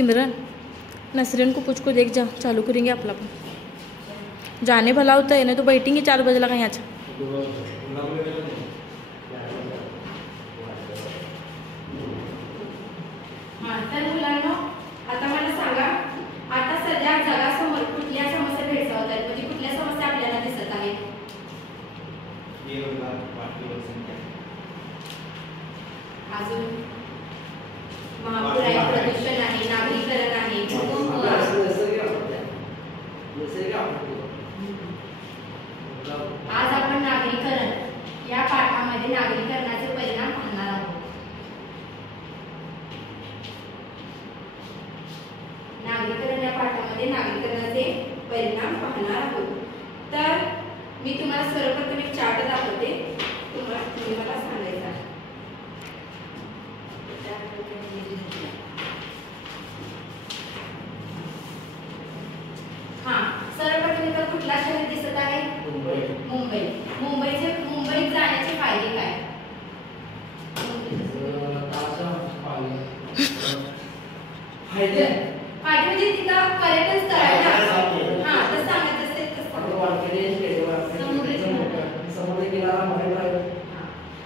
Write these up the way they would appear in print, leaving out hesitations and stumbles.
सिमरन नसरीन को पूछ को देख जा, चालू करेंगे अपना जाने भला होता है ना, तो बैठेंगे 4 बजे लगा यहाँ। तर मुलांनो आता मला सांगा, आता सध्या जगासमोर कुठल्या समस्या भेडसावत आहेत, म्हणजे कुठल्या समस्या आपल्याला दिसत आहेत? अजून महापूर आहे, प्रदूषण आहे, नागरीकरण आहे, आज आपण नागरीकरण या पाठामध्ये नागरीकरणाचे परिणाम पाहणार आहोत। नागरीकरण या पाठामध्ये नागरीकरणाचे परिणाम पाहणार आहोत। तर मी तुम्हाला सर्वप्रथम एक चार्ट दाखवते, तुम्हाला सांगायचं आहे। सर्वप्रथम इथं कुठला शहर दिसत आहे? मुंबई। मुंबईत जाण्याचे फायदे काय? फायदे म्हणजे तिथं पर्यटन स्थळ आहे ना, तर सांगायचं असेल तर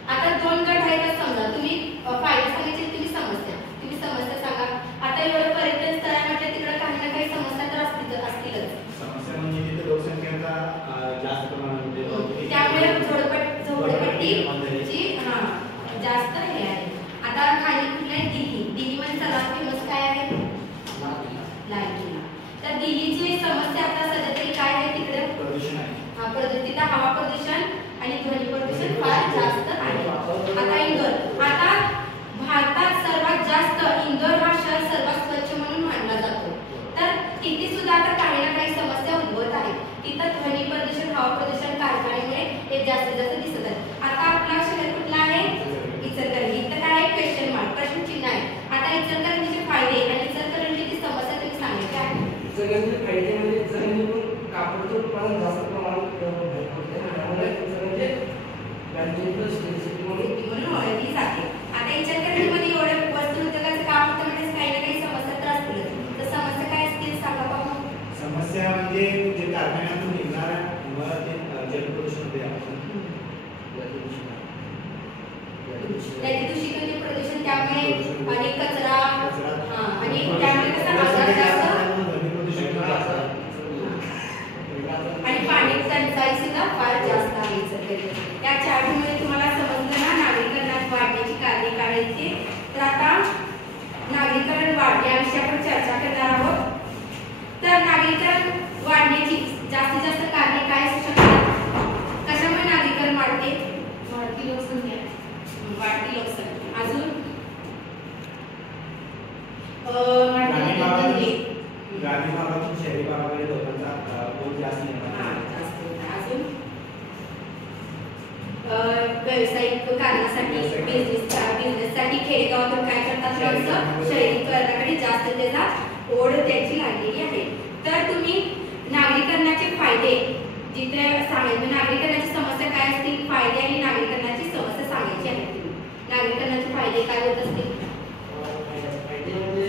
आता 2 गट आहेत समजा, तुम्ही फायदे सांगायचे, तुम्ही समस्या सांगा। आता एवढं पर्यटन स्थळ आहे म्हणजे तिकडे काही ना काही समस्या तर असतीलच। समस्या म्हणजे तिथे लोकसंख्येचा जास्त प्रमाणामध्ये, त्यामुळे झोपडपट्टीची जास्त हे आहे। आता खाली कुठल्या दिल्लीमध्ये सर्वात फेमस काय आहे? लाल किल्ला। तर दिल्लीची समस्या आता सध्या तरी काय आहे? तिकडे प्रदूषण आहे। तिथं हवा प्रदूषण आणि ध्वनी प्रदूषण फार जास्त आहे। आता इंदोर, आता भारतात सर्वात जास्त इंदोर हा शहर सर्वात स्वच्छ म्हणून मानला जातो। तर तिथे सुद्धा आता काही ना काही समस्या उद्भवत आहेत। तिथं ध्वनी प्रदूषण, हवा प्रदूषण कारखान्यामुळे हे जास्तीत जास्त दिसत आहे। आता आपला शहर कुठला आहे? इचलकरंजी। इथं काय आहे? क्वेश्चन मार्क, प्रश्नचिन्ह आहे। आता इचलकरंजीचे फायदे आणि इचलकरंजीची समस्या तुम्ही सांगायची आहे। इचलकरंजीचे फायदे म्हणजे इचलकरंजीतून कापडाचं उत्पादन जास्त प्रमाणात होते, त्यामुळे इचलकरंजी म्हणून ओळखली जाते। आता इचलकरंजीमध्ये एवढे वस्त्रोद्योगाचं काम होतं म्हणजे काही ना काही समस्या तर असतील। तर समस्या काय असतील सांगा बघू। समस्या म्हणजे जे कारखान्यातून निघणाऱ्या जलप्रदूषण होते, दूषित म्हणजे प्रदूषण, त्यामुळे आणि कचरा आणि त्यामुळे कसं आजार जास्त आणि पाणी टंचाई सुद्धा फार जास्त आहे इचलकरंजीत। या चार्टमध्ये तुम्हाला समजलं ना नागरीकरणात वाढण्याची कारणे काढायची। तर आता नागरीकरण वाढ या विषयावर आपण चर्चा करणार आहोत। तर नागरीकरण वाढण्याची जास्तीत जास्त कारणे काय असू शकतात? कशामुळे नागरीकरण वाढते? वाढती लोकसंख्या। अजून ग्रामीण भागातून शहरी भागाकडे लोकांचा ओढ जास्त अजून व्यावसायिक कारणासाठी, बिझनेससाठी खेडेगावातून काय करतात? शहरीकरणाकडे जास्त त्याचा ओढ त्याची लागलेली आहे। तर तुम्ही नागरीकरणाचे फायदे जिथे सांगायचे, नागरीकरणाची समस्या काय असतील, फायदे आणि नागरीकरणाची समस्या सांगायची आहे। नागरीकरणाचे फायदे काय होत असतील? फायदे म्हणजे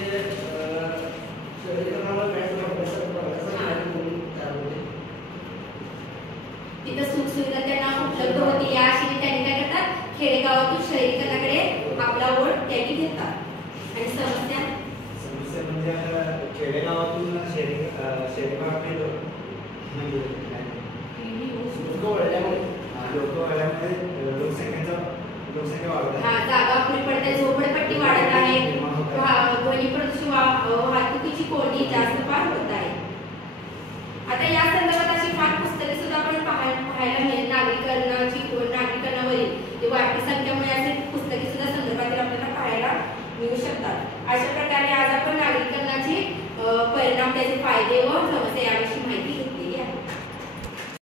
तिथं सुखसुविधा त्यांना उपलब्ध होती, या आशेने त्यांनी काय करतात? खेडेगावातून शहरीकरणाकडे आपला ओढ त्यांनी घेतात। आणि समस्या म्हणजे खेडेगावातून शहरी भागाकडे लोकसंख्या वाढत आहे, जागा पुरी पडते, झोपडपट्टी वाढत आहे, ध्वनी प्रदूषण, वाहतुकीची कोंडी जास्त फार होत आहे। आता या संदर्भात